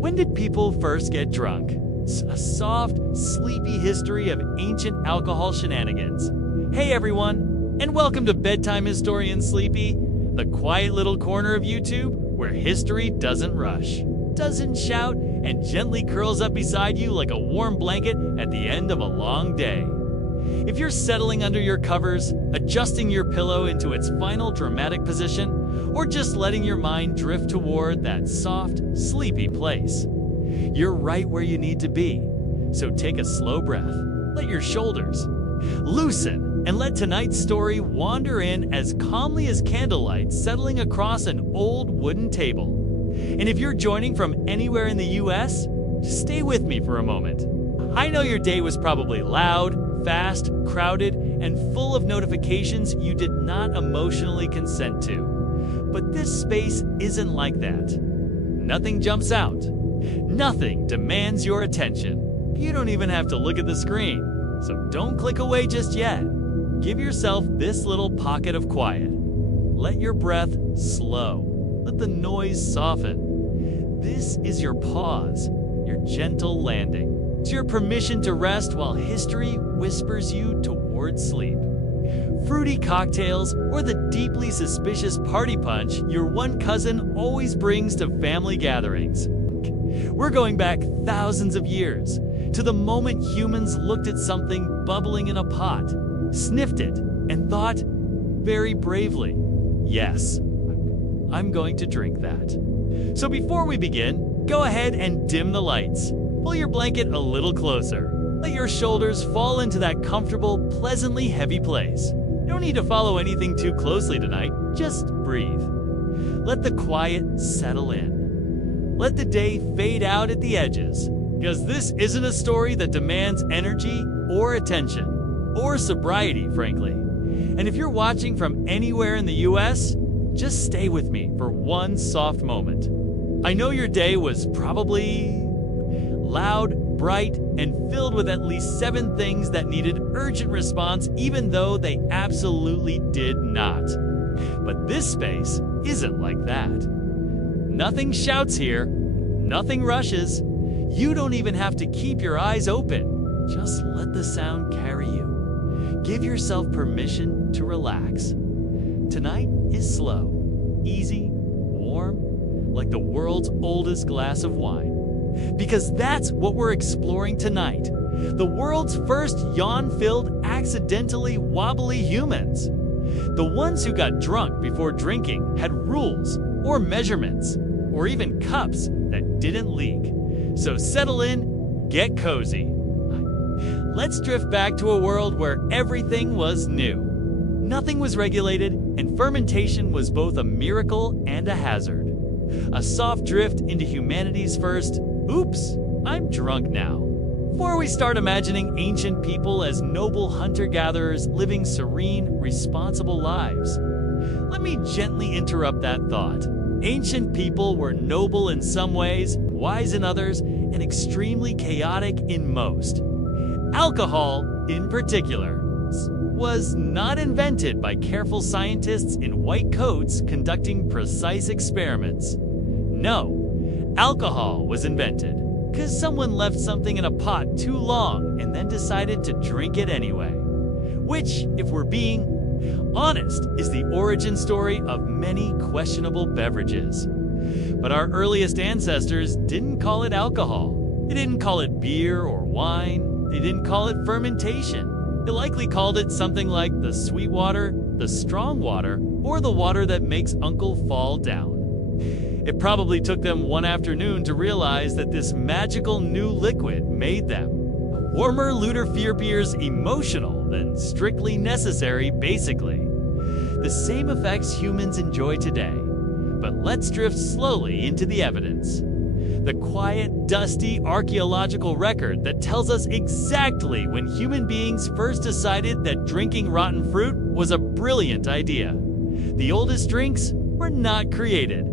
When did people first get drunk? A soft, sleepy history of ancient alcohol shenanigans. Hey everyone, and welcome to Bedtime Historian Sleepy, the quiet little corner of YouTube where history doesn't rush, doesn't shout, and gently curls up beside you like a warm blanket at the end of a long day. If you're settling under your covers, adjusting your pillow into its final dramatic position, or just letting your mind drift toward that soft, sleepy place, you're right where you need to be. So take a slow breath, let your shoulders loosen, and let tonight's story wander in as calmly as candlelight settling across an old wooden table. And if you're joining from anywhere in the US, just stay with me for a moment. I know your day was probably loud, fast, crowded, and full of notifications you did not emotionally consent to. But this space isn't like that. Nothing jumps out. Nothing demands your attention. You don't even have to look at the screen, so don't click away just yet. Give yourself this little pocket of quiet. Let your breath slow. Let the noise soften. This is your pause, your gentle landing. It's your permission to rest while history whispers you towards sleep. Fruity cocktails or the deeply suspicious party punch your one cousin always brings to family gatherings. We're going back thousands of years to the moment humans looked at something bubbling in a pot, sniffed it, and thought very bravely, yes, I'm going to drink that. So before we begin, go ahead and dim the lights. Pull your blanket a little closer. Let your shoulders fall into that comfortable, pleasantly heavy place. You don't need to follow anything too closely tonight. Just breathe. Let the quiet settle in. Let the day fade out at the edges, because this isn't a story that demands energy or attention, or sobriety, frankly. And if you're watching from anywhere in the US, just stay with me for one soft moment. I know your day was probably loud, bright, and filled with at least 7 things that needed urgent response, even though they absolutely did not. But this space isn't like that. Nothing shouts here, nothing rushes. You don't even have to keep your eyes open. Just let the sound carry you. Give yourself permission to relax. Tonight is slow, easy, warm, like the world's oldest glass of wine. Because that's what we're exploring tonight. The world's first yawn-filled, accidentally wobbly humans. The ones who got drunk before drinking had rules or measurements or even cups that didn't leak. So settle in, get cozy. Let's drift back to a world where everything was new. Nothing was regulated, and fermentation was both a miracle and a hazard. A soft drift into humanity's first, oops, I'm drunk now. Before we start imagining ancient people as noble hunter-gatherers living serene, responsible lives, let me gently interrupt that thought. Ancient people were noble in some ways, wise in others, and extremely chaotic in most. Alcohol, in particular, was not invented by careful scientists in white coats conducting precise experiments. No, alcohol was invented because someone left something in a pot too long and then decided to drink it anyway. Which, if we're being honest, is the origin story of many questionable beverages. But our earliest ancestors didn't call it alcohol. They didn't call it beer or wine. They didn't call it fermentation. They likely called it something like the sweet water, the strong water, or the water that makes Uncle fall down. It probably took them one afternoon to realize that this magical new liquid made them warmer Luderfierbiers emotional than strictly necessary, basically. The same effects humans enjoy today. But let's drift slowly into the evidence. The quiet, dusty archaeological record that tells us exactly when human beings first decided that drinking rotten fruit was a brilliant idea. The oldest drinks were not created.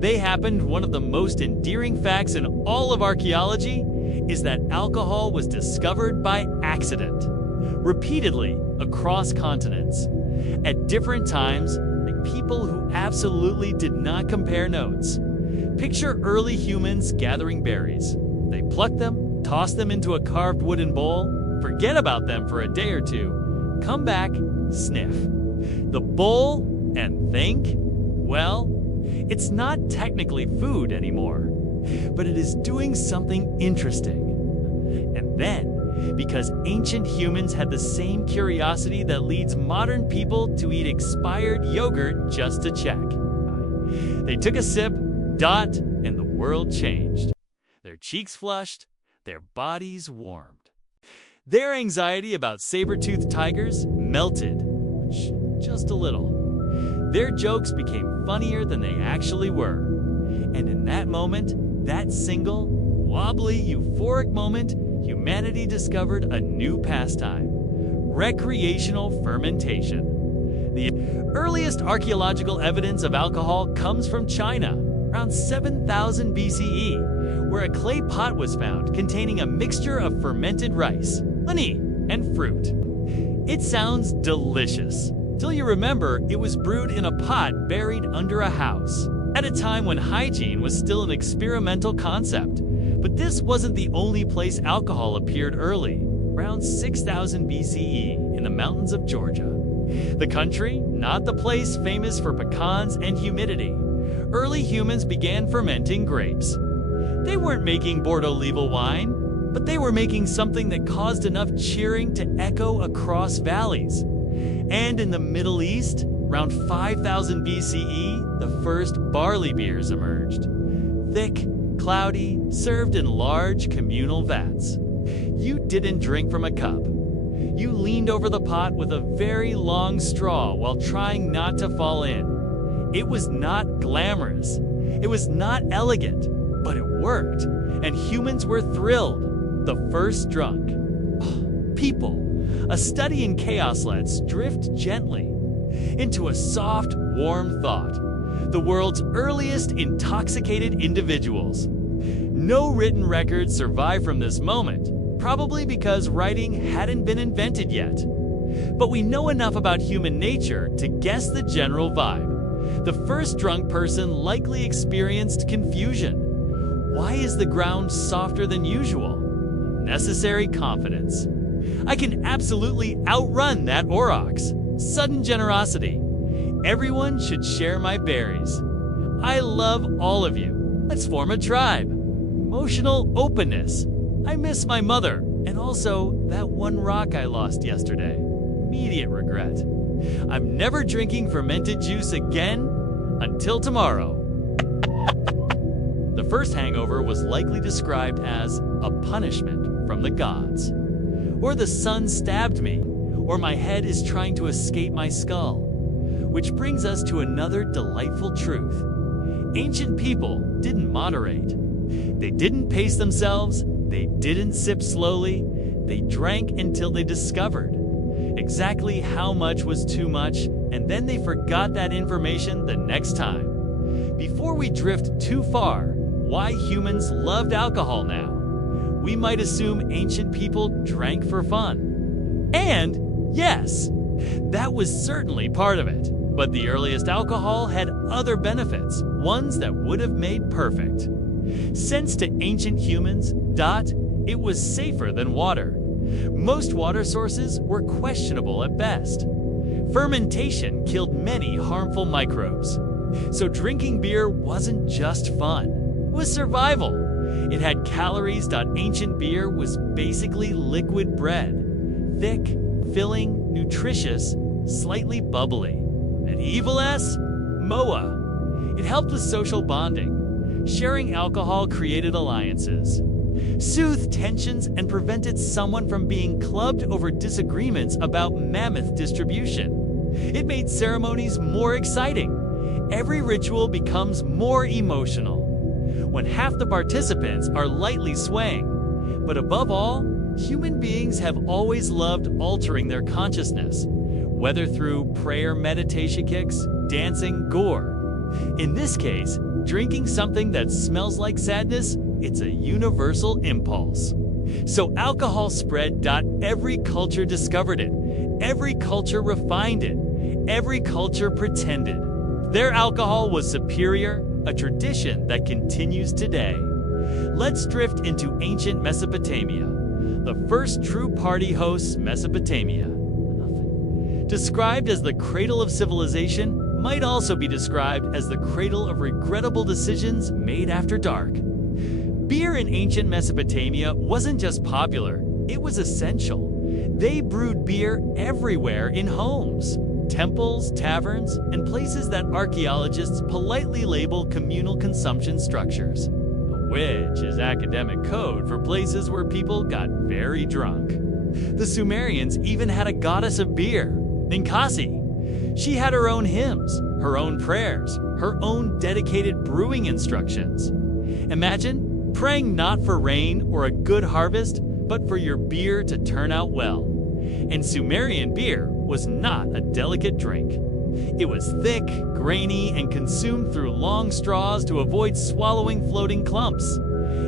They happened. One of the most endearing facts in all of archaeology is that alcohol was discovered by accident, repeatedly across continents, at different times, by people who absolutely did not compare notes. Picture early humans gathering berries. They pluck them, toss them into a carved wooden bowl, forget about them for a day or two, come back, sniff the bowl, and think, well, it's not technically food anymore, but it is doing something interesting. And then, because ancient humans had the same curiosity that leads modern people to eat expired yogurt just to check, they took a sip, and the world changed. Their cheeks flushed, their bodies warmed. Their anxiety about saber-toothed tigers melted, just a little. Their jokes became funnier than they actually were. And in that moment, that single, wobbly, euphoric moment, humanity discovered a new pastime: recreational fermentation. The earliest archaeological evidence of alcohol comes from China, around 7000 BCE, where a clay pot was found containing a mixture of fermented rice, honey, and fruit. It sounds delicious, till you remember it was brewed in a pot buried under a house, at a time when hygiene was still an experimental concept. But this wasn't the only place alcohol appeared early, around 6000 BCE in the mountains of Georgia. The country, not the place famous for pecans and humidity. Early humans began fermenting grapes. They weren't making Bordeaux-Level wine, but they were making something that caused enough cheering to echo across valleys. And in the Middle East, around 5000 BCE, the first barley beers emerged. Thick, cloudy, served in large communal vats. You didn't drink from a cup. You leaned over the pot with a very long straw while trying not to fall in. It was not glamorous. It was not elegant, but it worked, and humans were thrilled. The first drunk. People, a study in chaos. Let's drift gently into a soft, warm thought. The world's earliest intoxicated individuals. No written records survive from this moment, probably because writing hadn't been invented yet. But we know enough about human nature to guess the general vibe. The first drunk person likely experienced confusion. Why is the ground softer than usual? Necessary confidence. I can absolutely outrun that aurochs. Sudden generosity. Everyone should share my berries. I love all of you. Let's form a tribe. Emotional openness. I miss my mother, and also that one rock I lost yesterday. Immediate regret. I'm never drinking fermented juice again until tomorrow. The first hangover was likely described as a punishment from the gods. Or the sun stabbed me, or my head is trying to escape my skull. Which brings us to another delightful truth. Ancient people didn't moderate. They didn't pace themselves, they didn't sip slowly, they drank until they discovered exactly how much was too much, and then they forgot that information the next time. Before we drift too far, why humans loved alcohol now? We might assume ancient people drank for fun. And yes, that was certainly part of it. But the earliest alcohol had other benefits, ones that would have made perfect. Since to ancient humans, it was safer than water. Most water sources were questionable at best. Fermentation killed many harmful microbes. So drinking beer wasn't just fun, it was survival. It had calories. Ancient beer was basically liquid bread. Thick, filling, nutritious, slightly bubbly. Medieval Moa. It helped with social bonding. Sharing alcohol created alliances, soothed tensions, and prevented someone from being clubbed over disagreements about mammoth distribution. It made ceremonies more exciting. Every ritual becomes more emotional when half the participants are lightly swaying. But above all, human beings have always loved altering their consciousness, whether through prayer, meditation kicks, dancing, gore. In this case, drinking something that smells like sadness, it's a universal impulse. So alcohol spread. Every culture discovered it. Every culture refined it. Every culture pretended their alcohol was superior, a tradition that continues today. Let's drift into ancient Mesopotamia, the first true party hosts Mesopotamia. Described as the cradle of civilization, might also be described as the cradle of regrettable decisions made after dark. Beer in ancient Mesopotamia wasn't just popular, it was essential. They brewed beer everywhere in homes, temples, taverns, and places that archaeologists politely label communal consumption structures, which is academic code for places where people got very drunk. The Sumerians even had a goddess of beer, Ninkasi. She had her own hymns, her own prayers, her own dedicated brewing instructions. Imagine praying not for rain or a good harvest, but for your beer to turn out well. And Sumerian beer was not a delicate drink. It was thick, grainy, and consumed through long straws to avoid swallowing floating clumps.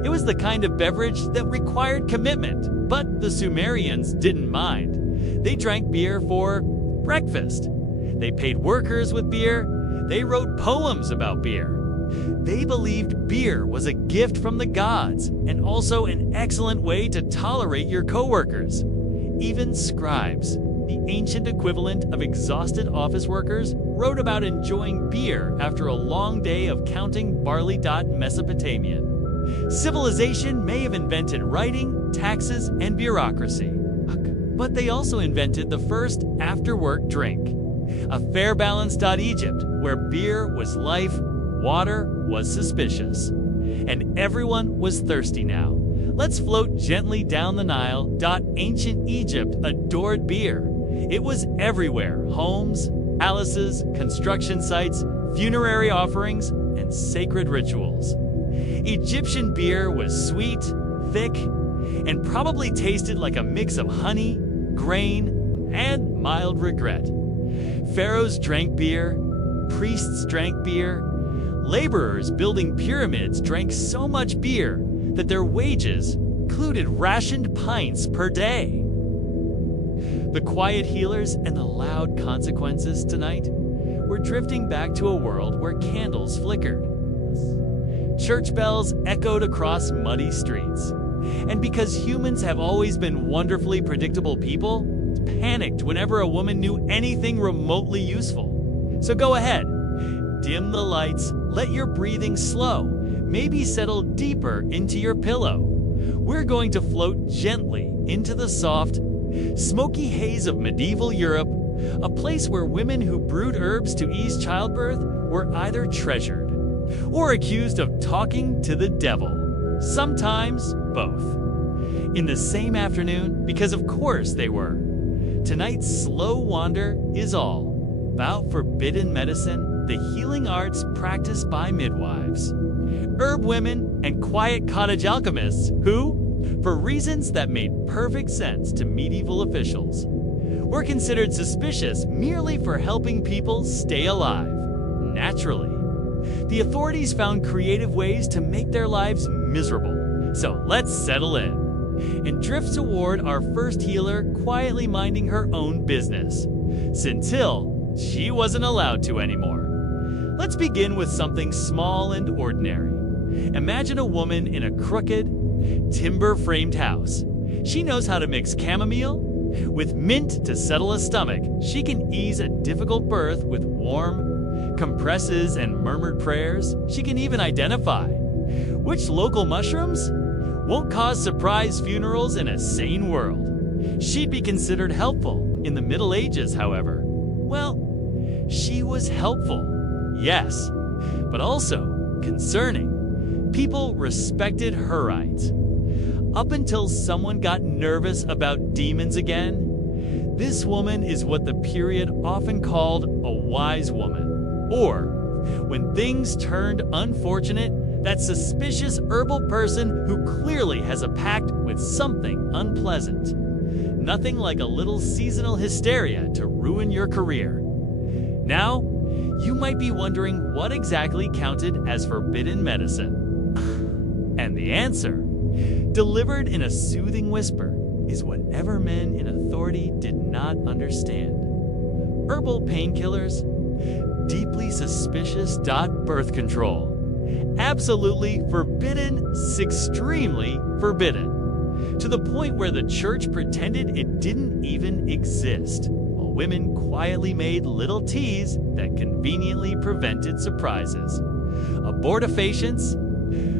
It was the kind of beverage that required commitment, but the Sumerians didn't mind. They drank beer for breakfast. They paid workers with beer. They wrote poems about beer. They believed beer was a gift from the gods and also an excellent way to tolerate your coworkers. Even scribes, the ancient equivalent of exhausted office workers, wrote about enjoying beer after a long day of counting barley. Mesopotamian civilization may have invented writing, taxes, and bureaucracy, but they also invented the first after-work drink, a fair balanced. Egypt, where beer was life, water was suspicious, and everyone was thirsty now. Let's float gently down the Nile. Ancient Egypt adored beer. It was everywhere: homes, palaces, construction sites, funerary offerings, and sacred rituals. Egyptian beer was sweet, thick, and probably tasted like a mix of honey, grain, and mild regret. Pharaohs drank beer, priests drank beer, laborers building pyramids drank so much beer that their wages included rationed pints per day. The quiet healers and the loud consequences tonight. We're drifting back to a world where candles flickered. Church bells echoed across muddy streets. And because humans have always been wonderfully predictable people, panicked whenever a woman knew anything remotely useful. So go ahead, dim the lights, let your breathing slow, maybe settle deeper into your pillow. We're going to float gently into the soft, smoky haze of medieval Europe, a place where women who brewed herbs to ease childbirth were either treasured or accused of talking to the devil, sometimes both. In the same afternoon, because of course they were. Tonight's slow wander is all about forbidden medicine, the healing arts practiced by midwives, herb women, and quiet cottage alchemists who, for reasons that made perfect sense to medieval officials, were considered suspicious merely for helping people stay alive, naturally. The authorities found creative ways to make their lives miserable. So let's settle in and drift toward our first healer quietly minding her own business, until she wasn't allowed to anymore. Let's begin with something small and ordinary. Imagine a woman in a crooked, timber-framed house. She knows how to mix chamomile with mint to settle a stomach. She can ease a difficult birth with warm compresses and murmured prayers. She can even identify which local mushrooms won't cause surprise funerals in a sane world. She'd be considered helpful. In the Middle Ages, however, well, she was helpful, yes, but also concerning. People respected her rights. Up until someone got nervous about demons again, this woman is what the period often called a wise woman. Or, when things turned unfortunate, that suspicious herbal person who clearly has a pact with something unpleasant. Nothing like a little seasonal hysteria to ruin your career. Now, you might be wondering what exactly counted as forbidden medicine. And the answer, delivered in a soothing whisper, is whatever men in authority did not understand. Herbal painkillers, deeply suspicious. Birth control. Absolutely forbidden, extremely forbidden. To the point where the church pretended it didn't even exist, while women quietly made little teas that conveniently prevented surprises. Abortifacients?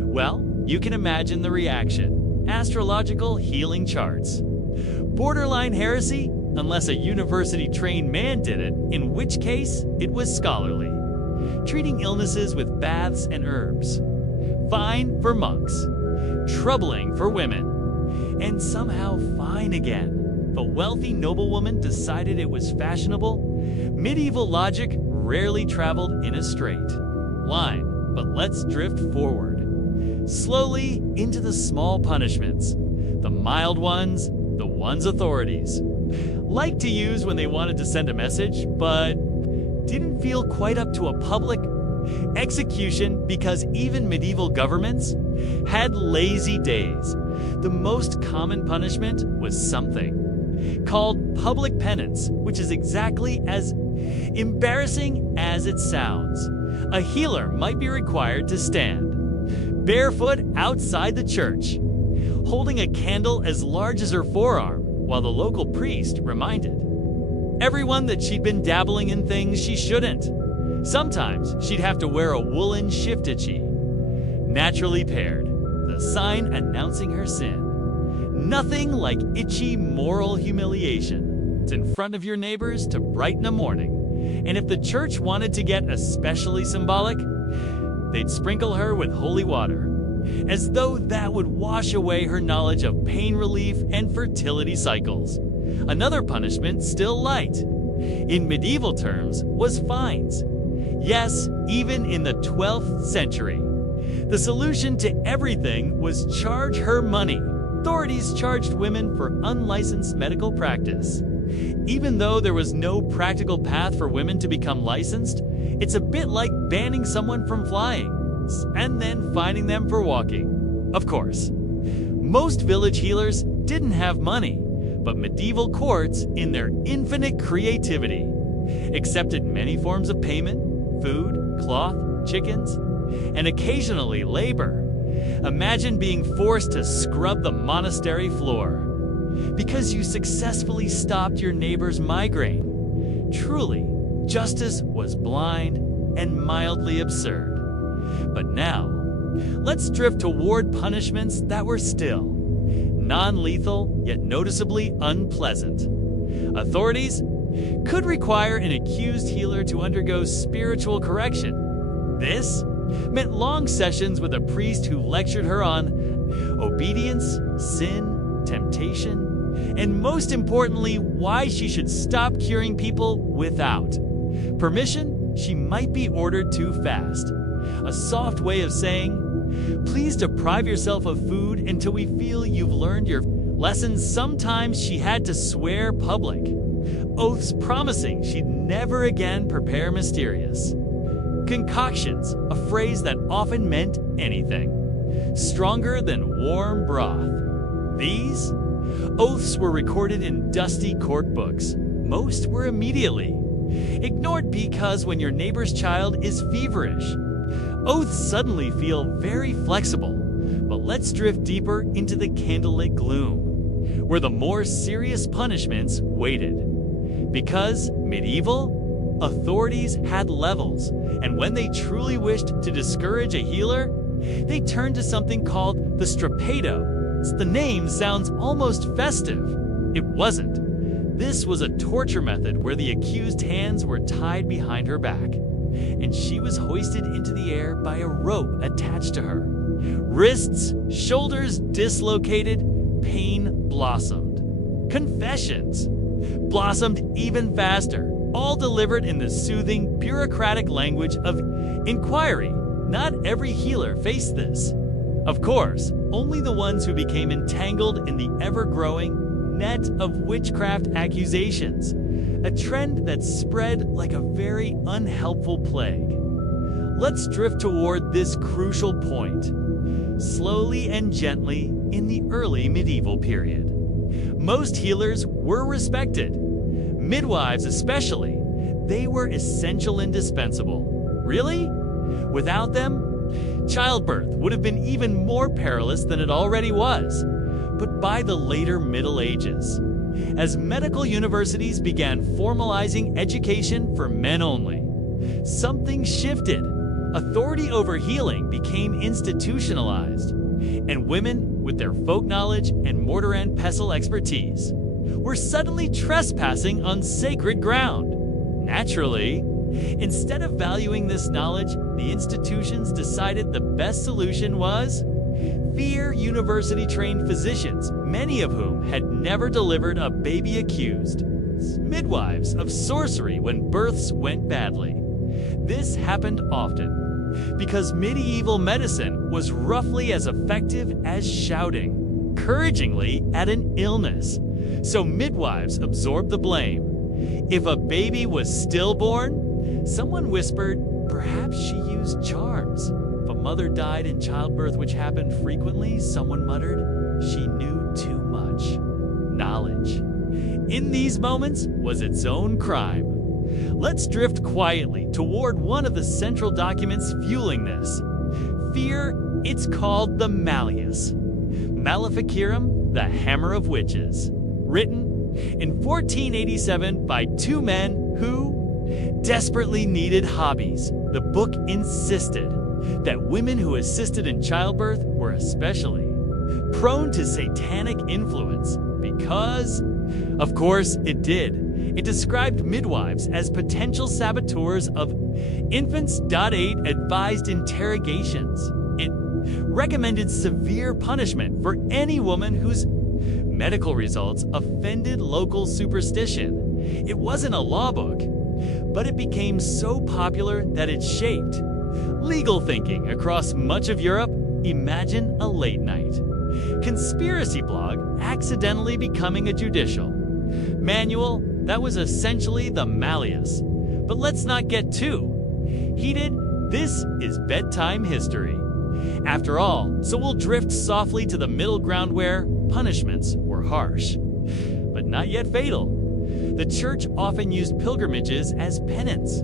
Well, you can imagine the reaction. Astrological healing charts. Borderline heresy? Unless a university-trained man did it, in which case it was scholarly. Treating illnesses with baths and herbs. Fine for monks. Troubling for women. And somehow fine again. If a wealthy noblewoman decided it was fashionable, medieval logic rarely traveled in a straight line. But let's drift forward. Slowly into the small punishments. The mild ones, the ones authorities liked to use when they wanted to send a message, but didn't feel quite up to a public execution because even medieval governments had lazy days. The most common punishment was something called public penance, which is exactly as embarrassing as it sounds. A healer might be required to stand barefoot outside the church, holding a candle as large as her forearm, while the local priest reminded everyone that she'd been dabbling in things she shouldn't. Sometimes she'd have to wear a woolen shiftachie, naturally paired, the sign announcing her sin. Nothing like itchy moral humiliation. It's in front of your neighbors to brighten a morning. And if the church wanted to get especially symbolic, they'd sprinkle her with holy water, as though that would wash away her knowledge of pain relief and fertility cycles. Another punishment, still light, in medieval terms, was fines. Yes, even in the 12th century. The solution to everything was charge her money. Authorities charged women for unlicensed medical practice. Even though there was no practical path for women to become licensed, it's a bit like banning someone from flying and then fining them for walking. Of course, most village healers didn't have money, but medieval courts, in their infinite creativity, accepted many forms of payment: food, cloth, chickens, and occasionally labor. Imagine being forced to scrub the monastery floor because you successfully stopped your neighbor's migraine. Truly, justice was blind and mildly absurd. But now, let's drift toward punishments that were still non-lethal, yet noticeably unpleasant. Authorities could require an accused healer to undergo spiritual correction. This meant long sessions with a priest who lectured her on obedience, sin, temptation, and most importantly, why she should stop curing people without permission. She might be ordered too fast. A soft way of saying, please deprive yourself of food until we feel you've learned your lessons. Sometimes she had to swear public oaths promising she'd never again prepare mysterious concoctions, a phrase that often meant anything stronger than warm broth. These oaths were recorded in dusty court books. Most were immediately ignored because when your neighbor's child is feverish, oaths suddenly feel very flexible. But let's drift deeper into the candlelit gloom, where the more serious punishments waited. Because medieval authorities had levels, and when they truly wished to discourage a healer, they turned to something called the strappado. The name sounds almost festive. It wasn't. This was a torture method where the accused's hands were tied behind her back, and she was hoisted into the air by a rope attached to her. Wrists, shoulders dislocated, pain blossomed. Confessions blossomed even faster, all delivered in the soothing, bureaucratic language of inquiry. Not every healer faced this. Of course, only the ones who became entangled in the ever-growing net of witchcraft accusations, a trend that spread like a very unhelpful plague. Let's drift toward this crucial point, slowly and gently in the early medieval period. Most healers were respected. Midwives especially, they were essential, indispensable. Really? Without them, Childbirth would have been even more perilous than it already was. But by the later Middle Ages, as medical universities began formalizing education for men only, something shifted. Authority over healing became institutionalized, and women, with their folk knowledge and mortar and pestle expertise, were suddenly trespassing on sacred ground. Naturally, instead of valuing this knowledge, the institutions decided the best solution was fear university-trained physicians, many of whom had never delivered a baby, accused midwives of sorcery when births went badly. This happened often because medieval medicine was roughly as effective as shouting encouragingly at an illness. So midwives absorbed the blame. If a baby was stillborn, someone whispered, perhaps she used charms. If a mother died in childbirth, which happened frequently, someone muttered, she knew too much. Knowledge, in these moments, was its own crime. Let's drift quietly toward one of the central documents fueling this. Fear, it's called the Malleus. Maleficarum, the Hammer of Witches. Written in 1487 by two men who desperately needed hobbies. The book insisted that women who assisted in childbirth were especially prone to satanic influence because, of course, it did. It described midwives as potential saboteurs of infants. 8 advised interrogations. It recommended severe punishment for any woman whose medical results offended local superstition. It wasn't a law book, but it became so popular that it shaped legal thinking across much of Europe. Imagine a late night conspiracy blog accidentally becoming a judicial manual that was essentially the Malleus. But let's not get too heated. This is bedtime history, after all, so we'll drift softly to the middle ground where punishments were harsh, but not yet fatal. The church often used pilgrimages as penance.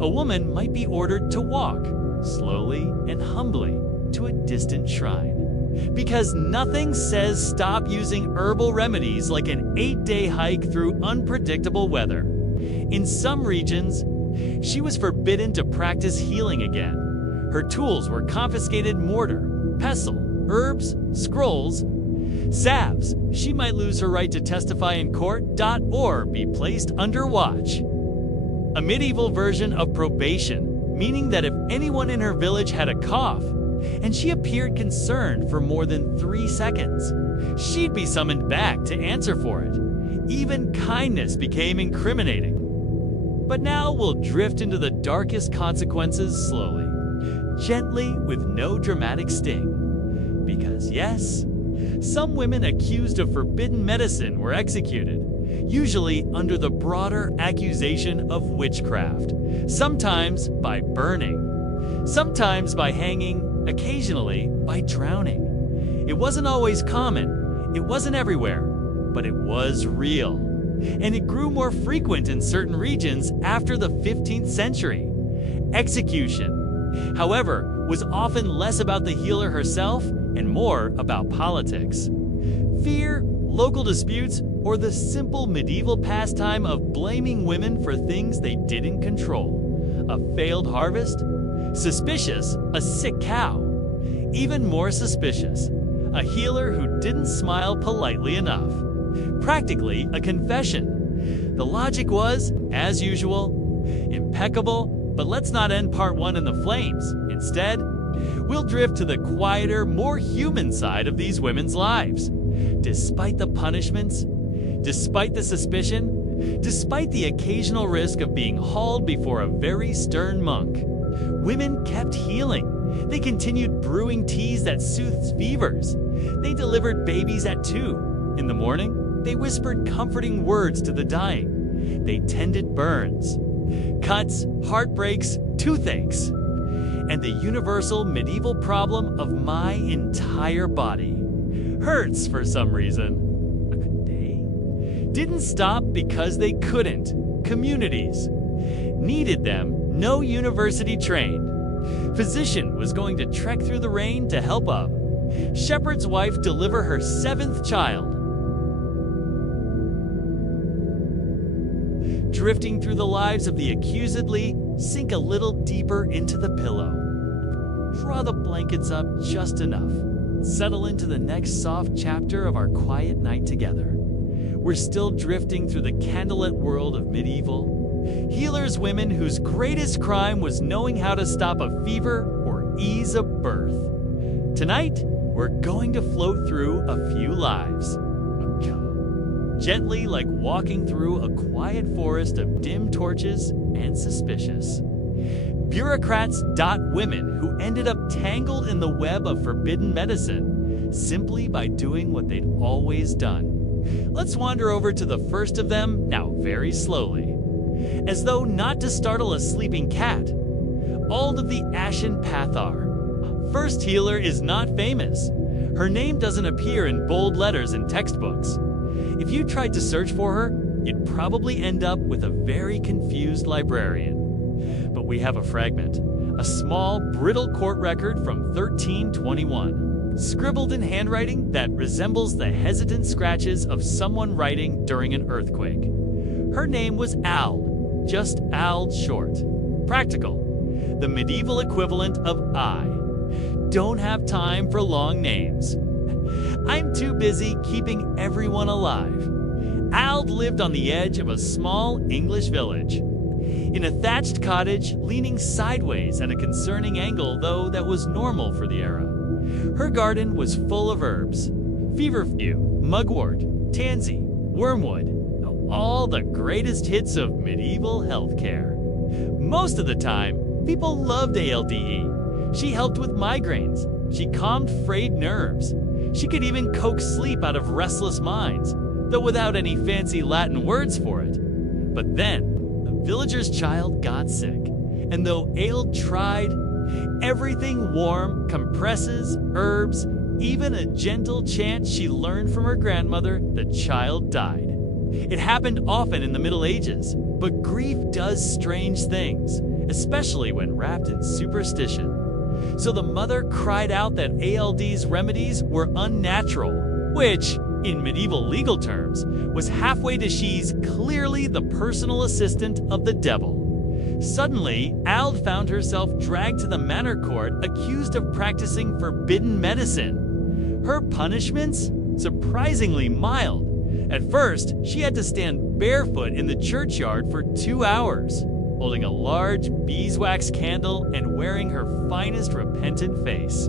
A woman might be ordered to walk slowly and humbly to a distant shrine, because nothing says stop using herbal remedies like an 8-day hike through unpredictable weather. In some regions, she was forbidden to practice healing again. Her tools were confiscated: mortar, pestle, herbs, scrolls, salves. She might lose her right to testify in court, or be placed under watch. A medieval version of probation, meaning that if anyone in her village had a cough, and she appeared concerned for more than 3 seconds, she'd be summoned back to answer for it. Even kindness became incriminating. But now we'll drift into the darkest consequences slowly, gently, with no dramatic sting. Because yes, some women accused of forbidden medicine were executed, usually under the broader accusation of witchcraft, sometimes by burning, sometimes by hanging, occasionally by drowning. It wasn't always common, it wasn't everywhere, but it was real. And it grew more frequent in certain regions after the 15th century. Execution, however, was often less about the healer herself and more about politics, fear, local disputes, or the simple medieval pastime of blaming women for things they didn't control. A failed harvest? Suspicious, a sick cow. Even more suspicious, a healer who didn't smile politely enough. Practically a confession. The logic was, as usual, impeccable, but let's not end part 1 in the flames. Instead, we'll drift to the quieter, more human side of these women's lives. Despite the punishments, despite the suspicion, despite the occasional risk of being hauled before a very stern monk, women kept healing. They continued brewing teas that soothed fevers. They delivered babies at 2. In the morning, they whispered comforting words to the dying. They tended burns, cuts, heartbreaks, toothaches, and the universal medieval problem of my entire body hurts for some reason. They didn't stop because they couldn't. Communities needed them, no university trained. Physician was going to trek through the rain to help up. Shepherd's wife deliver her 7th child. Drifting through the lives of the accusedly, sink a little deeper into the pillow. Draw the blankets up just enough. Settle into the next soft chapter of our quiet night together. We're still drifting through the candlelit world of medieval. Healers women whose greatest crime was knowing how to stop a fever or ease a birth. Tonight, we're going to float through a few lives. Gently like walking through a quiet forest of dim torches and suspicious. Bureaucrats dot women who ended up tangled in the web of forbidden medicine simply by doing what they'd always done. Let's wander over to the first of them now very slowly. As though not to startle a sleeping cat, Ald of the Ashen Pathar. First healer is not famous. Her name doesn't appear in bold letters in textbooks. If you tried to search for her, you'd probably end up with a very confused librarian. But we have a fragment, a small, brittle court record from 1321, scribbled in handwriting that resembles the hesitant scratches of someone writing during an earthquake. Her name was Ald, just Ald short. Practical, the medieval equivalent of I. Don't have time for long names. I'm too busy keeping everyone alive. Ald lived on the edge of a small English village. In a thatched cottage, leaning sideways at a concerning angle, though that was normal for the era. Her garden was full of herbs. Feverfew, mugwort, tansy, wormwood, all the greatest hits of medieval healthcare. Most of the time, people loved ALDE. She helped with migraines. She calmed frayed nerves. She could even coax sleep out of restless minds, though without any fancy Latin words for it. But then, the villager's child got sick, and though Ald tried, everything warm, compresses, herbs, even a gentle chant she learned from her grandmother, the child died. It happened often in the Middle Ages, but grief does strange things, especially when wrapped in superstition. So the mother cried out that ALD's remedies were unnatural, which, in medieval legal terms, was halfway to she's clearly the personal assistant of the devil. Suddenly, Ald found herself dragged to the manor court accused of practicing forbidden medicine. Her punishments? Surprisingly mild. At first, she had to stand barefoot in the churchyard for 2 hours, holding a large beeswax candle and wearing her finest repentant face.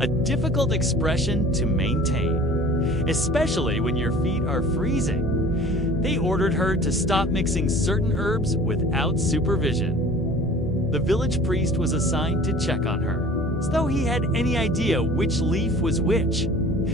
A difficult expression to maintain, especially when your feet are freezing. They ordered her to stop mixing certain herbs without supervision. The village priest was assigned to check on her, as though he had any idea which leaf was which.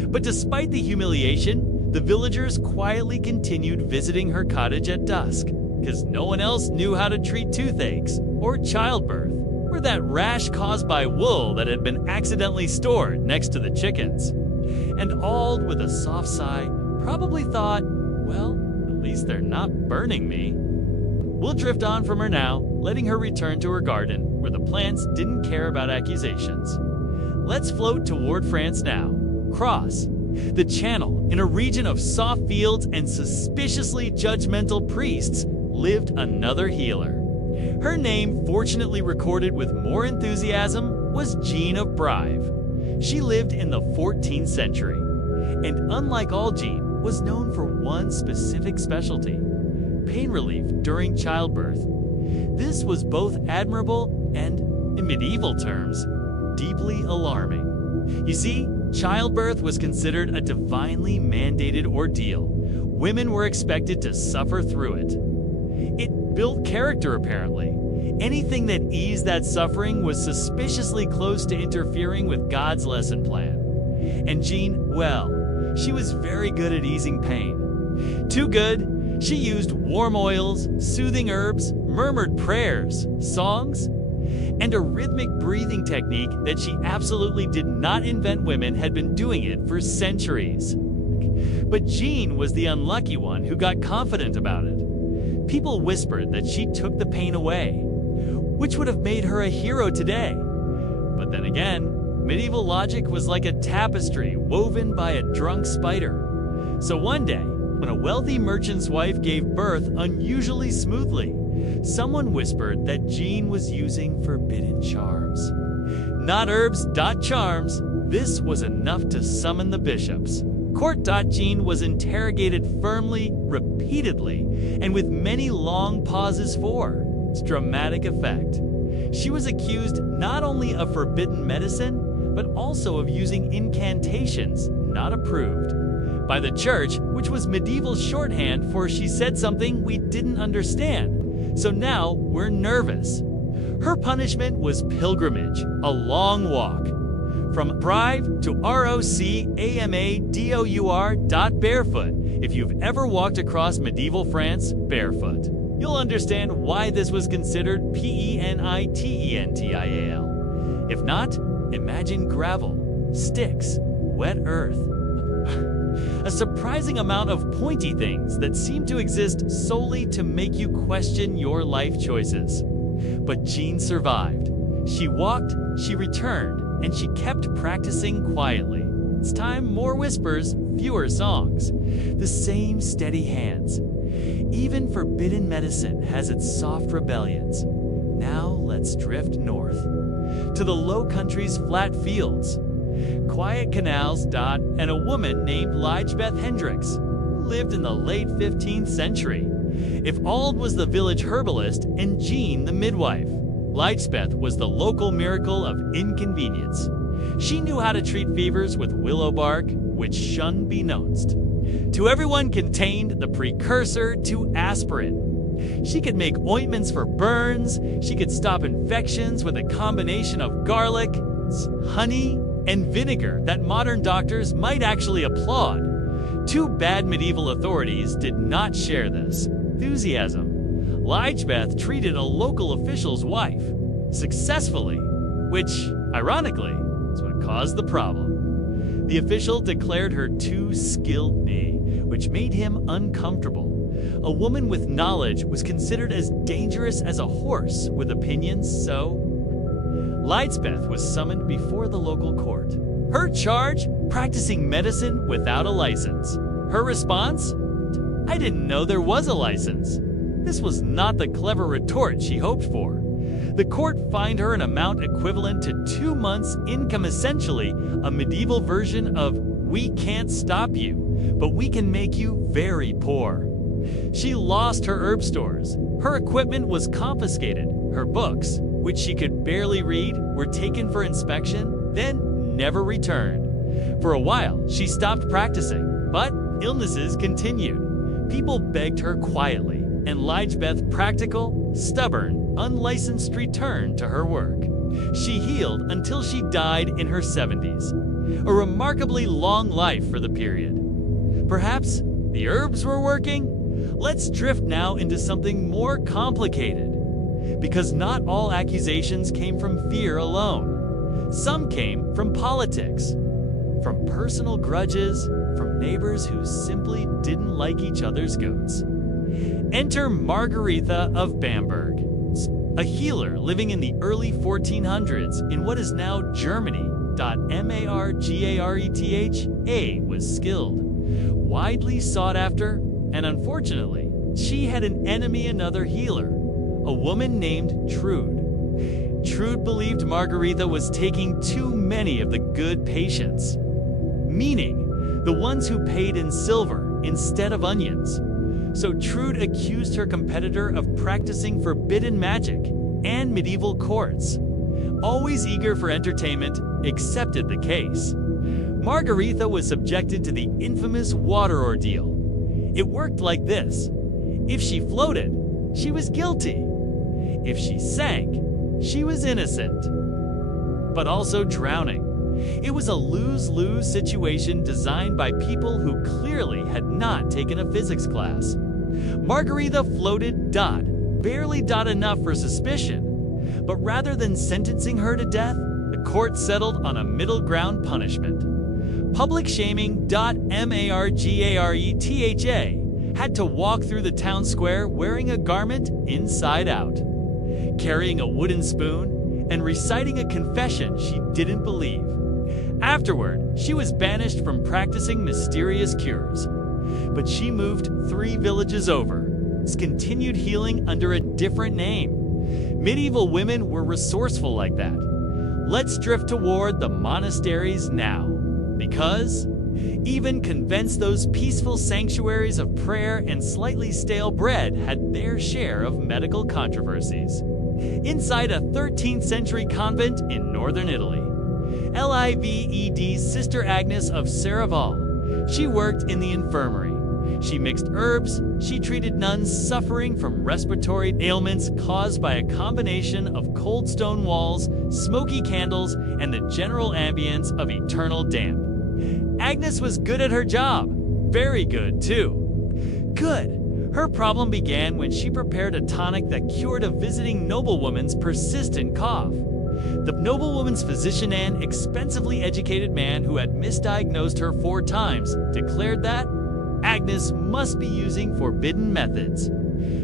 But despite the humiliation, the villagers quietly continued visiting her cottage at dusk, because no one else knew how to treat toothaches, or childbirth, or that rash caused by wool that had been accidentally stored next to the chickens. And Ald, with a soft sigh, probably thought, well, at least they're not burning me. We'll drift on from her now, letting her return to her garden, where the plants didn't care about accusations. Let's float toward France now. Cross the Channel, in a region of soft fields and suspiciously judgmental priests, lived another healer. Her name, fortunately recorded with more enthusiasm, was Jean of Brive. She lived in the 14th century, and unlike all Jean, was known for one specific specialty: pain relief during childbirth. This was both admirable and, in medieval terms, deeply alarming. You see, childbirth was considered a divinely mandated ordeal. Women were expected to suffer through it. It built character, apparently. Anything that eased that suffering was suspiciously close to interfering with God's lesson plan. And Jean, well, she was very good at easing pain. Too good, she used warm oils, soothing herbs, murmured prayers, songs, and a rhythmic breathing technique that she absolutely did not invent. Women had been doing it for centuries. But Jean was the unlucky one who got confident about it. People whispered that she took the pain away. which would have made her a hero today. But then again, medieval logic was like a tapestry woven by a drunk spider. So one day, when a wealthy merchant's wife gave birth unusually smoothly, someone whispered that Jean was using forbidden charms. Not herbs, charms. This was enough to summon the bishops. Court Jean was interrogated firmly, repeatedly, and with many long pauses for its dramatic effect. She was accused not only of forbidden medicine, but also of using incantations not approved by the church, which was medieval shorthand for she said something we didn't understand. So now we're nervous. Her punishment was pilgrimage, a long walk. From Brive to ROCAMADOUR.barefoot. If you've ever walked across medieval France barefoot, you'll understand why this was considered PENITENTIAL. If not, imagine gravel, sticks, wet earth. A surprising amount of pointy things that seem to exist solely to make you question your life choices. But Jean survived. She walked, she returned, and she kept practicing quietly. It's time, more whispers, fewer songs. The same steady hands. Even forbidden medicine has its soft rebellions. Now let's drift north to the Low Countries' flat fields. Quiet canals, and a woman named Ligebeth Hendricks lived in the late 15th century. If Ald was the village herbalist and Jean the midwife, Ligebeth was the local miracle of inconvenience. She knew how to treat fevers with willow bark, which unbeknownst to everyone contained the precursor to aspirin. She could make ointments for burns. She could stop infections with a combination of garlic, honey, and vinegar that modern doctors might actually applaud. Too bad medieval authorities did not share this enthusiasm. Ligebeth treated a local official's wife successfully, which, ironically, is what caused the problem. The official declared her too skilled, which made him uncomfortable. A woman with knowledge was considered as dangerous as a horse with opinions, so Ligebeth was summoned before the local court. Her charge? Practicing medicine without a license. Her response? I didn't know there was a license. This was not the clever retort she hoped for. The court fined her an amount equivalent to 2 months' income, essentially a medieval version of "we can't stop you, but we can make you very poor." She lost her herb stores. Her equipment was confiscated. Her books, which she could barely read, were taken for inspection, then never returned. For a while, she stopped practicing, but illnesses continued. People begged her quietly, and Ligebeth practical, stubborn, unlicensed returned to her work. She healed until she died in her 70s. A remarkably long life for the period. Perhaps the herbs were working? Let's drift now into something more complicated. Because not all accusations came from fear alone. Some came from politics, from personal grudges, from neighbors who simply didn't like each other's goats. Enter Margaretha of Bamberg, a healer living in the early 1400s in what is now Germany. Margaretha was skilled, widely sought after, and unfortunately, she had an enemy, another healer, a woman named Trude. Trude believed Margaretha was taking too many of the good patients, meaning the ones who paid in silver instead of onions. So Trude accused her competitor of practicing forbidden magic, and medieval courts, always eager for entertainment, accepted the case. Margaretha was subjected to the infamous water ordeal. It worked like this. If she floated, she was guilty. If she sank, she was innocent, but also drowning. It was a lose-lose situation designed by people who clearly had not taken a physics class. Margaretha floated barely enough for suspicion, but rather than sentencing her to death, the court settled on a middle ground punishment. Public shaming. Margaretha had to walk through the town square wearing a garment inside out. carrying a wooden spoon, and reciting a confession she didn't believe. Afterward, she was banished from practicing mysterious cures. But she moved 3 villages over, continued healing under a different name. Medieval women were resourceful like that. Let's drift toward the monasteries now, because even convinced those peaceful sanctuaries of prayer and slightly stale bread had their share of medical controversies. Inside a 13th century convent in northern Italy, Lived's Sister Agnes of Serravalle, she worked in the infirmary. She mixed herbs, she treated nuns suffering from respiratory ailments caused by a combination of cold stone walls, smoky candles, and the general ambience of eternal damp. Agnes was good at her job. Very good, too. Good. Her problem began when she prepared a tonic that cured a visiting noblewoman's persistent cough. The noblewoman's physician, an expensively educated man who had misdiagnosed her 4 times, declared that Agnes must be using forbidden methods.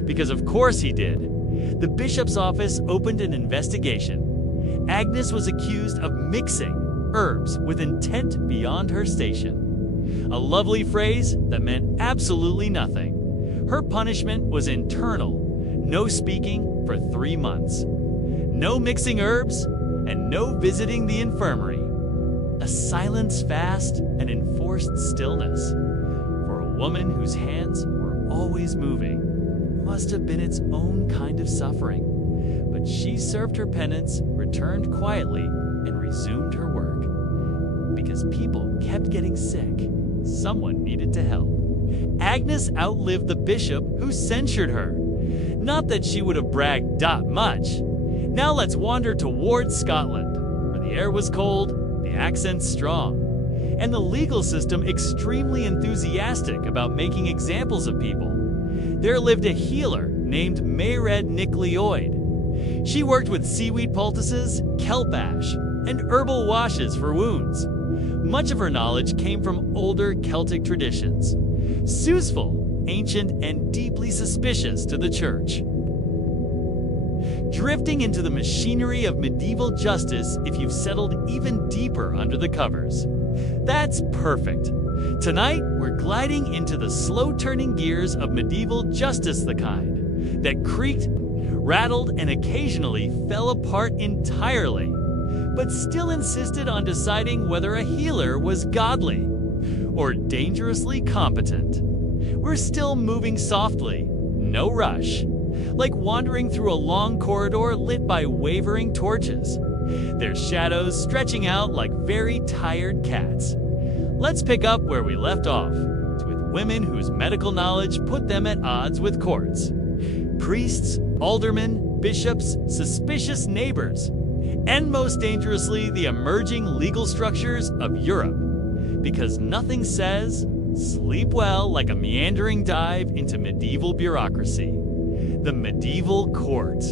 Because of course he did. The bishop's office opened an investigation. Agnes was accused of mixing herbs with intent beyond her station. A lovely phrase that meant absolutely nothing. Her punishment was internal. No speaking for 3 months. No mixing herbs, and no visiting the infirmary. A silence fast and enforced stillness. For a woman whose hands were always moving, must have been its own kind of suffering. But she served her penance, returned quietly, and resumed her work. Because people kept getting sick, someone needed to help. Agnes outlived the bishop who censured her. Not that she would have bragged that much. Now let's wander towards Scotland, where the air was cold, the accents strong, and the legal system extremely enthusiastic about making examples of people. There lived a healer named Mayred Nicleoid. She worked with seaweed poultices, kelp ash, and herbal washes for wounds. Much of her knowledge came from older Celtic traditions, useful, ancient, and deeply suspicious to the church. Drifting into the machinery of medieval justice if you've settled even deeper under the covers. That's perfect. Tonight, we're gliding into the slow-turning gears of medieval justice, the kind that creaked, rattled, and occasionally fell apart entirely, but still insisted on deciding whether a healer was godly or dangerously competent. We're still moving softly, no rush, like wandering through a long corridor lit by wavering torches, their shadows stretching out like very tired cats. Let's pick up where we left off, with women whose medical knowledge put them at odds with courts. Priests, aldermen, bishops, suspicious neighbors, and most dangerously, the emerging legal structures of Europe. Because nothing says, sleep well like a meandering dive into medieval bureaucracy. The medieval court,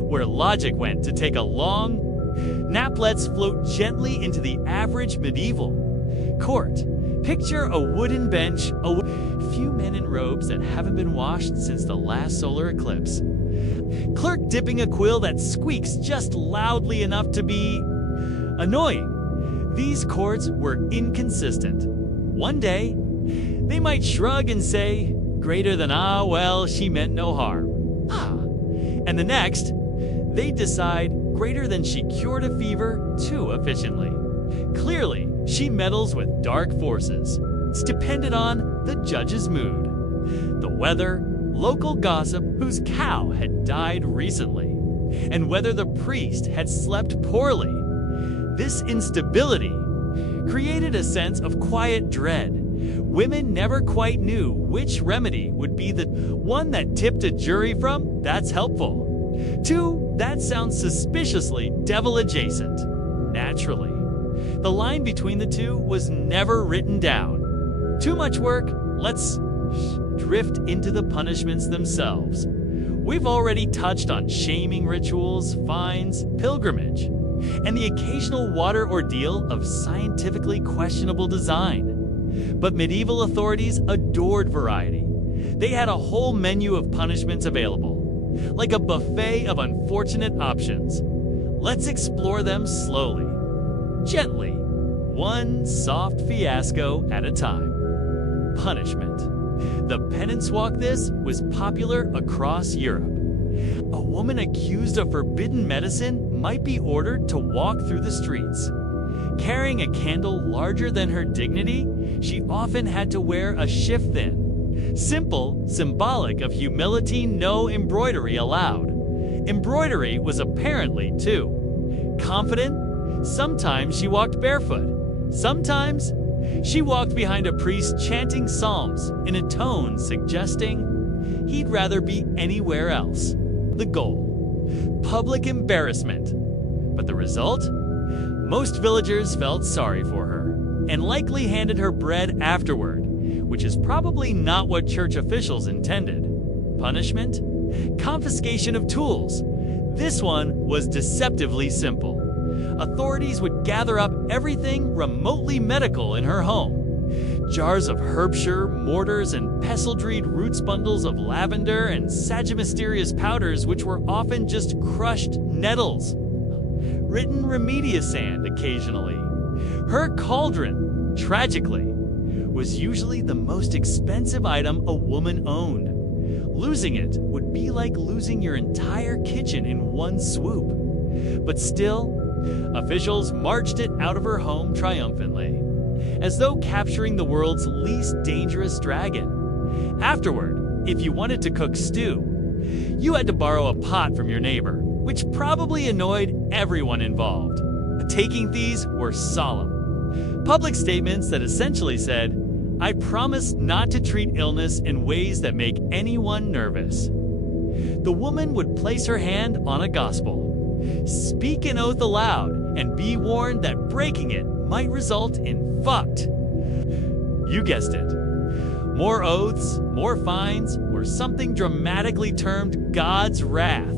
where logic went to take a long nap. Let's float gently into the average medieval court. Picture a wooden bench, few men in robes that haven't been washed since the last solar eclipse. Clerk dipping a quill that squeaks just loudly enough to be annoying. These courts were inconsistent. One day, they might shrug and say, greater than well, she meant no harm. And the next, they'd decide greater than she cured a fever too efficiently. Clearly, she meddles with dark forces. It's dependent on the judge's mood, the weather, local gossip whose cow had died recently, and whether the priest had slept poorly. This instability created a sense of quiet dread. Women never quite knew which remedy would be the one that tipped a jury from "that's helpful" to "that sounds suspiciously devil adjacent." Naturally, the line between the two was never written down. Too much work. Let's drift into the punishments themselves. We've already touched on shaming rituals, fines, pilgrimage, and the occasional water ordeal of scientifically questionable design. But medieval authorities adored variety. They had a whole menu of punishments available. like a buffet of unfortunate options. Let's explore them slowly, gently, one soft fiasco at a time. Punishment. The penance walk this was popular across Europe. A woman accused of forbidden medicine might be ordered to walk through the streets. Carrying a candle larger than her dignity, she often had to wear a shift-thin. Simple, symbolic of humility, no embroidery allowed. Embroidery was apparently, too. Confident, sometimes she walked barefoot. Sometimes, she walked behind a priest chanting psalms in a tone suggesting he'd rather be anywhere else. The goal: public embarrassment. But the result? Most villagers felt sorry for her and likely handed her bread afterward, which is probably not what church officials intended. Punishment? Confiscation of tools. This one was deceptively simple. Authorities would gather up everything remotely medical in her home. Jars of Herbshire, mortars, and pestle-dreed roots, bundles of lavender and sagittarius powders, which were often just crushed nettles. Written remedia sand occasionally. Her cauldron, tragically, was usually the most expensive item a woman owned. Losing it would be like losing your entire kitchen in one swoop. But still, officials marched it out of her home triumphantly, as though capturing the world's least dangerous dragon. Afterward, if you wanted to cook stew, you had to borrow a pot from your neighbor, which probably annoyed everyone involved. Taking these were solemn. Public statements that essentially said, "I promise not to treat illness in ways that make anyone nervous." The woman would place her hand on a gospel, speak an oath aloud, and be warned that breaking it might result in fucked. You guessed it. More oaths, more fines, or something dramatically termed God's wrath.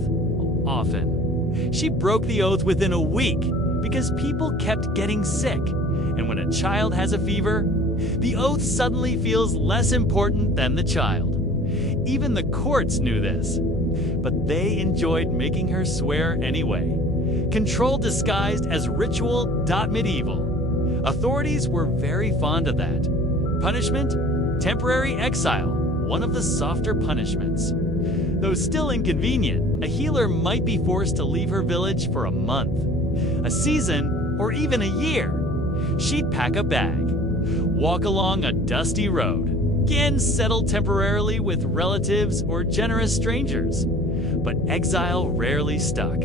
Often. She broke the oath within a week because people kept getting sick, and when a child has a fever, the oath suddenly feels less important than the child. Even the courts knew this, but they enjoyed making her swear anyway. Control disguised as ritual.medieval. Authorities were very fond of that. Punishment? Temporary exile, one of the softer punishments. Though still inconvenient, a healer might be forced to leave her village for a month, a season, or even a year. She'd pack a bag, walk along a dusty road, again settle temporarily with relatives or generous strangers. But exile rarely stuck.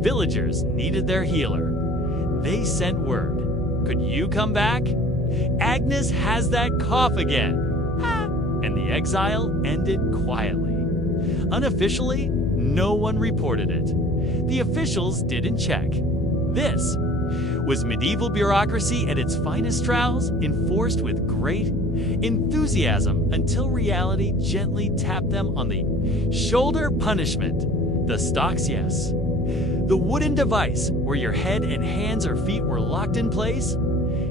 Villagers needed their healer. They sent word. Could you come back? Agnes has that cough again. And the exile ended quietly. Unofficially, no one reported it. The officials didn't check. This was medieval bureaucracy at its finest trials, enforced with great enthusiasm until reality gently tapped them on the shoulder. Punishment. The stocks, yes. The wooden device where your head and hands or feet were locked in place.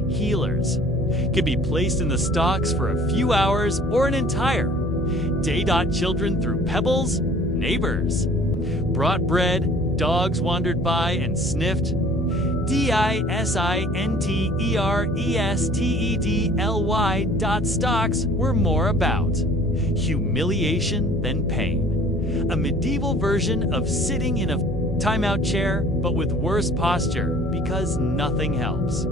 Healers could be placed in the stocks for a few hours or an entire day. Children threw pebbles. Neighbors brought bread. Dogs wandered by and sniffed. DISINTERESTEDLY. Stocks were more about humiliation than pain. A medieval version of sitting in a timeout chair, but with worse posture because nothing helps.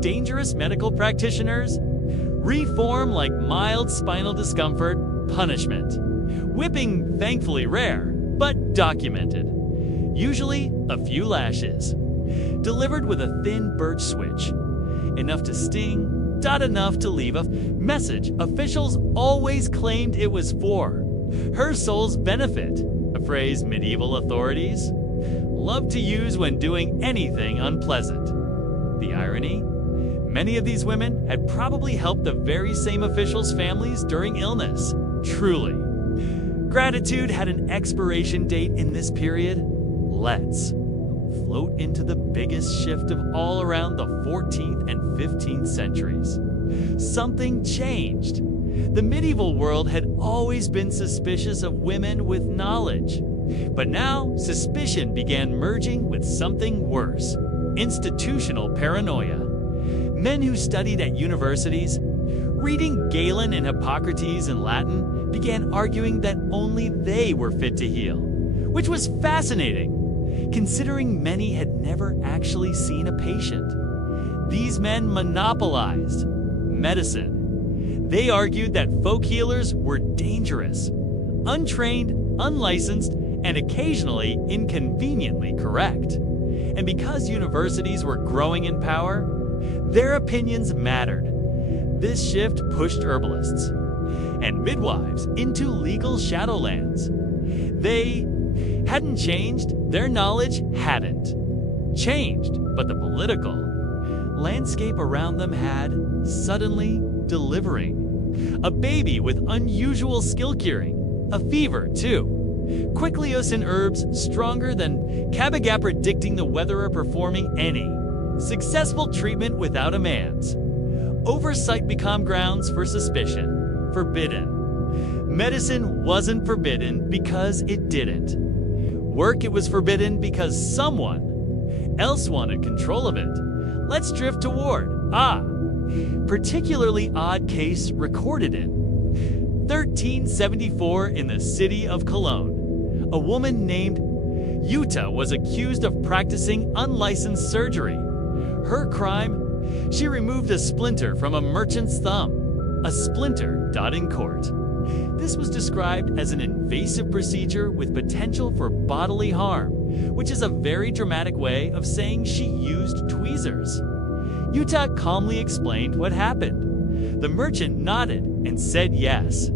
Dangerous medical practitioners? Reform like mild spinal discomfort. Punishment. Whipping, thankfully rare, but documented. Usually a few lashes. Delivered with a thin birch switch. Enough to sting, not enough to leave a message officials always claimed it was for her soul's benefit, a phrase medieval authorities loved to use when doing anything unpleasant. The irony? Many of these women had probably helped the very same officials' families during illness. Truly. Gratitude had an expiration date in this period. Let's float into the biggest shift of all around the 14th and 15th centuries. Something changed. The medieval world had always been suspicious of women with knowledge. But now, suspicion began merging with something worse: institutional paranoia. Men who studied at universities, reading Galen and Hippocrates in Latin, began arguing that only they were fit to heal, which was fascinating, considering many had never actually seen a patient. These men monopolized medicine. They argued that folk healers were dangerous, untrained, unlicensed, and occasionally inconveniently correct. And because universities were growing in power, their opinions mattered. This shift pushed herbalists and midwives into legal shadowlands. They hadn't changed, their knowledge hadn't changed, but the political landscape around them had, suddenly delivering a baby with unusual skill curing, a fever too, quickleos and herbs stronger than Kabbalah predicting the weather or performing any successful treatment without a man's. Oversight became grounds for suspicion, forbidden. Medicine wasn't forbidden because it didn't work. It was forbidden because someone else wanted control of it. Let's drift toward particularly odd case recorded in 1374 in the city of Cologne. A woman named Jutta was accused of practicing unlicensed surgery. Her crime: she removed a splinter from a merchant's thumb. A splinter died in court. This was described as an invasive procedure with potential for bodily harm, which is a very dramatic way of saying she used tweezers. Jutta calmly explained what happened. The merchant nodded and said yes.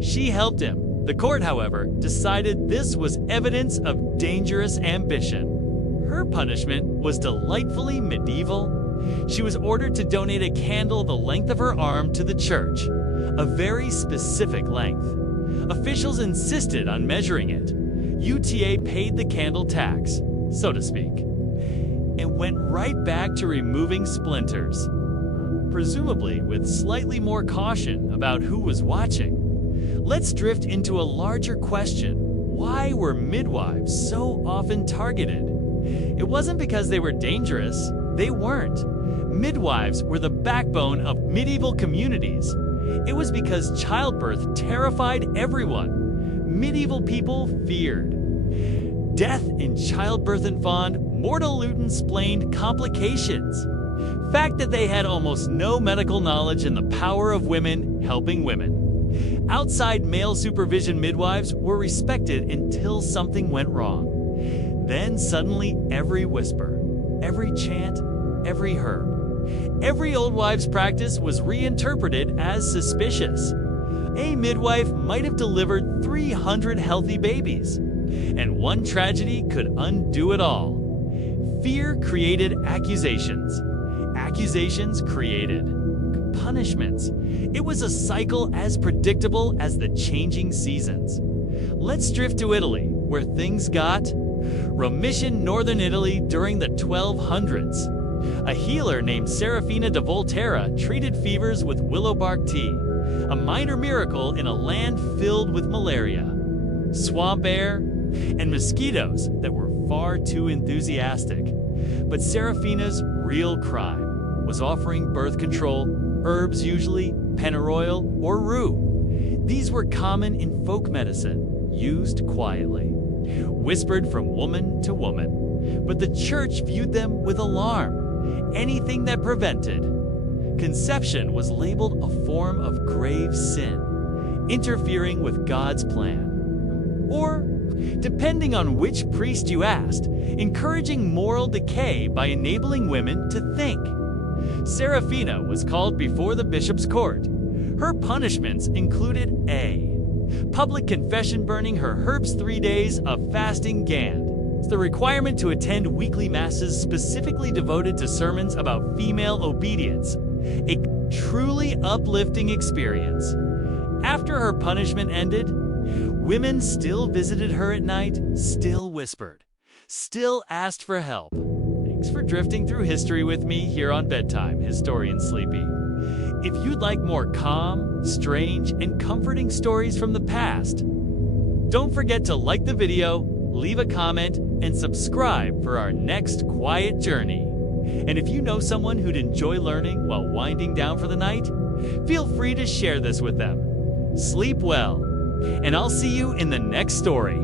She helped him. The court, however, decided this was evidence of dangerous ambition. Her punishment was delightfully medieval. She was ordered to donate a candle the length of her arm to the church, a very specific length. Officials insisted on measuring it. UTA paid the candle tax, so to speak, and went right back to removing splinters, presumably with slightly more caution about who was watching. Let's drift into a larger question. Why were midwives so often targeted? It wasn't because they were dangerous. They weren't. Midwives were the backbone of medieval communities. It was because childbirth terrified everyone. Medieval people feared death in childbirth and fond, mortal explained complications. Fact that they had almost no medical knowledge in the power of women helping women. Outside male supervision midwives were respected until something went wrong. Then suddenly every whisper, every chant, every herb, every old wives' practice was reinterpreted as suspicious. A midwife might have delivered 300 healthy babies, and one tragedy could undo it all. Fear created accusations. Accusations created punishments. It was a cycle as predictable as the changing seasons. Let's drift to Italy, where things got remission. Northern Italy during the 1200s. A healer named Serafina da Volterra treated fevers with willow bark tea, a minor miracle in a land filled with malaria, swamp air, and mosquitoes that were far too enthusiastic. But Serafina's real crime was offering birth control, herbs usually, pennyroyal, or rue. These were common in folk medicine, used quietly, whispered from woman to woman. But the church viewed them with alarm. Anything that prevented conception was labeled a form of grave sin, interfering with God's plan. Or, depending on which priest you asked, encouraging moral decay by enabling women to think. Serafina was called before the bishop's court. Her punishments included A. Public confession, burning her herbs 3 days of fasting gand. The requirement to attend weekly masses specifically devoted to sermons about female obedience. A truly uplifting experience. After her punishment ended, women still visited her at night, still whispered, still asked for help. Thanks for drifting through history with me here on Bedtime Historian Sleepy. If you'd like more calm, strange, and comforting stories from the past, don't forget to like the video, leave a comment, and subscribe for our next quiet journey. And if you know someone who'd enjoy learning while winding down for the night, feel free to share this with them. Sleep well, and I'll see you in the next story.